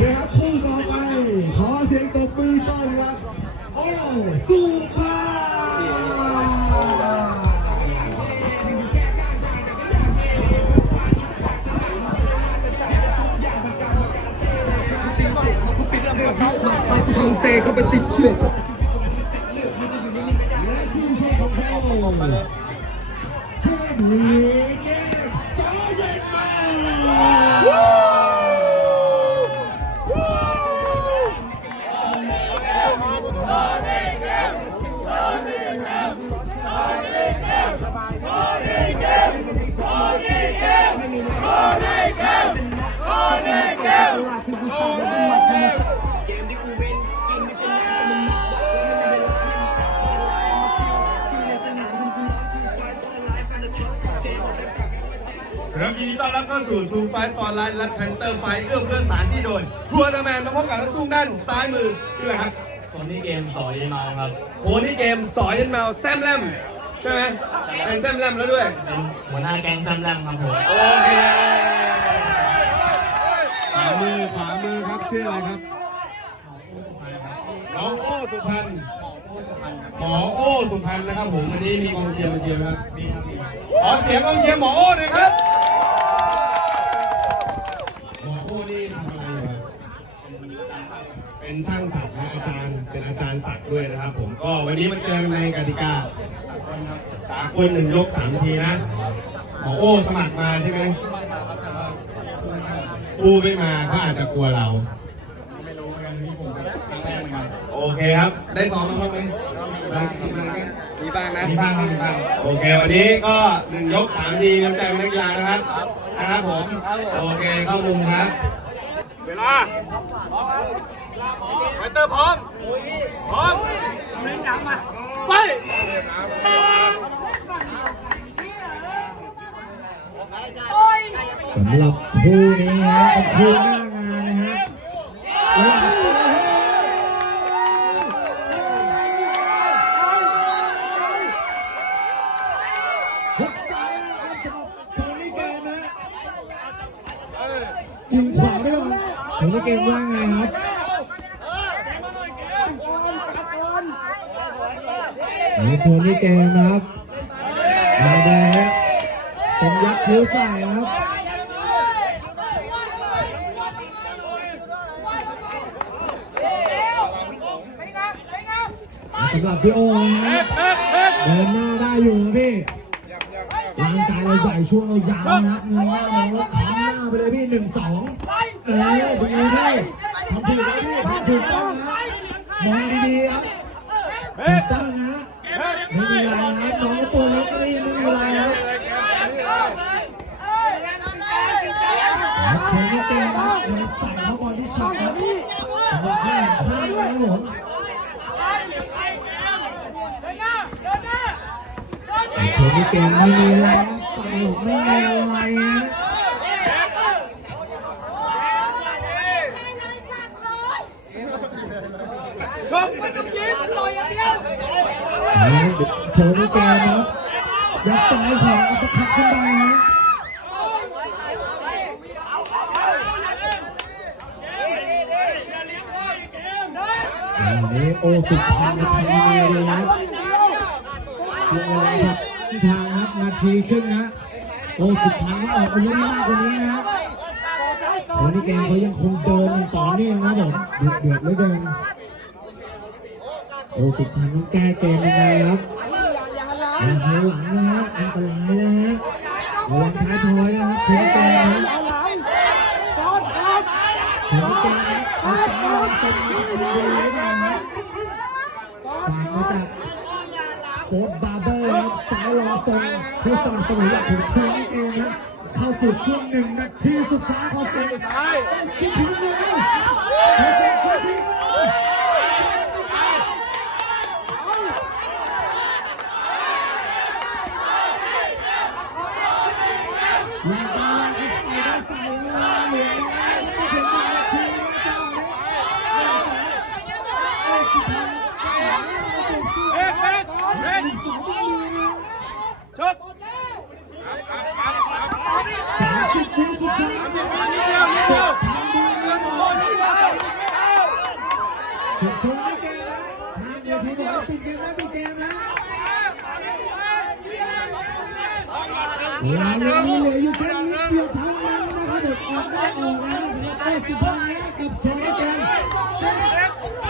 ครับคู่ต่อไป ขอเสียงตบมือต้อนรับโอ้สุภาทงเซเข้าไปจิกเชือกและคู่ชกของเขาเช่นลีเกมจอเย็นมา ครับยินดีต้อนรับเข้าสู่ True Fight for Life และ Panther Fight เอื้อเพื่อสารที่โดนครัวตะแมนมาพบกับนักสู้ด้านซ้ายมือชื่ออะไรครับคนที่เกมสอยเมาครับโหนี่เกมสอยยันมาแซมแลมใช่ไหมเป็นแซมแลมแล้วด้วยเป็นหัวหน้าแก๊งแซมแลมครับผมโอเคขวามือขวามือครับชื่ออะไรครับ น้องโอ้สุพรรณหมอโอ้สุพรรณนะครับผมวันนี้มีกองเชียร์มาเชียร์ไหมครับขอเสียงกองเชียร์หมอโอ้หน่อยครับหมอโอ้นี่ทำอะไรอยู่ครับเป็นช่างศักดิ์นะอาจารย์เป็นอาจารย์ศักดิ์ด้วยนะครับผมก็วันนี้มาเจอกันในกติกาสากลหนึ่งยกสามทีนะหมอโอ้สมัครมาใช่ไหมกูไม่มาเขาอาจจะกลัวเรา เคครับ ได้ซ้อมมาบ้างไหมมีบ้างนะมีบ้างนะมีบ้างโอเค วันนี้ก็หนึ่งยกสามทีน้ำใจเป็นนักกีฬานะครับ นะครับผม โอเคเข้ามุมครับ เวลาไฟเตอร์พร้อม พร้อมเล่นน้ำมา ไปสำหรับคู่นี้ฮะเป็นคู่หน้างานน ครับโทนี่เกมว่าไงครับนี่โทนี่เกมนะครับมาแดงผมยักคิ้วใส่ครับสำหรับพี่โอ้นะเดินหน้าได้อยู่พี่ร่างกายเราใหญ่ช่วงเรายาวนะครับเงยหน้ามองแล้วค้ำหน้าไปเลยพี่หนึ่งสอง เออเป็นไงพี่ทำถูกไหมพี่ทำถูกต้องนะมองดีๆครับถูกต้องนะไม่มีอะไรครับน้องตัวเล็กก็ไม่ไม่มีอะไรครับคนที่เก่งครับมันใส่เข้าบอลที่ช็อตครับสำหรับแม่พลาดนะครับผมแต่คนที่เก่งไม่มีแรงสนุกไม่มีอะไรนะ โชว์นี่เกมครับยัดซ้ายขวาอัปเปอร์คัดขึ้นไปฮะอันนี้โอ้สุดพันทำยังไงเลยนะช่วงเวลาครับที่ทางครับนาทีครึ่งนะโอ้สุดท้ายต้ออกอาวุธมากกว่านี้นะวันนี้แกเขายังคงเดินต่อเนื่องนะผมเดือดเดือดเหลือเกิน โอ้สุดท้ายต้องแก้เกมยังไงครับอย่าหันหลังนะฮะอันตรายนะฮะระวังท้ายทอยนะครับถึงแกนะถึงแกนะอาสายลงเป็นเดินเลยนะฝากมาจากโค้ดบาร์เบอร์ครับสายรอทรงผู้สนับสนุนหลักของทีมนี่เองนะเข้าสู่ช่วงหนึ่งนาทีสุดท้ายขอเสียงคิดถึงเลยขอเสียงส่ได้ใส่ลาเหลือน้อยไม่ถึงหนึ่งนาทีนะเจ้าเนี่ยท้าย เอ้ยเอ้ยเอ้ยสองลูกนะ ชก สามสิบวิสุดท้าย ชมชมเกมนะทางเดียวทีบอกว่าปิดเกมนะปิดเกมนะ เวลาเหลืออยู่แค่นิดเดียวเท่านั้นนะครับผมออกได้ออกแล้วแต่สุดท้ายกับชมเกม